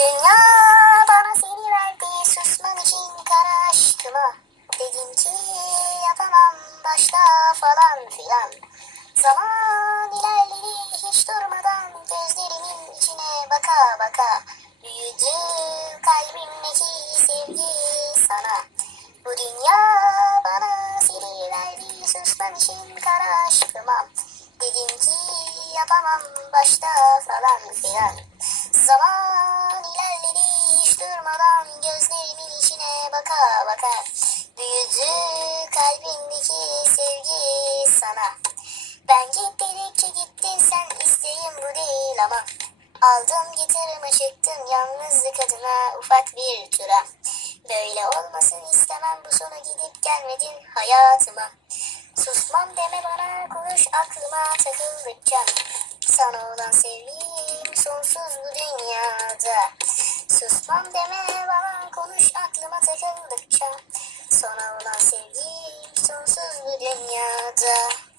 dünya bana seni verdi susmam için kara aşkıma. Dedim ki yapamam başta falan filan. Zaman ilerledi hiç durmadan gözlerimin içine baka baka. Büyüdü kalbimdeki sevgi sana. Bu dünya bana seni verdi susmam için kara aşkıma. Dedim ki yapamam başta falan filan. Zaman baka baka. Büyüdü kalbimdeki sevgi sana. Ben git dedikçe gittin sen isteğim bu değil ama. Aldım gitarımı çıktım yalnızlık adına ufak bir tura. Böyle olmasın istemem bu sonu gidip gelmedin hayatıma. Susmam deme bana konuş aklıma takıldıkça. Sana olan sevgim sonsuz bu dünyada. Susmam deme bana konuş bu dünyada.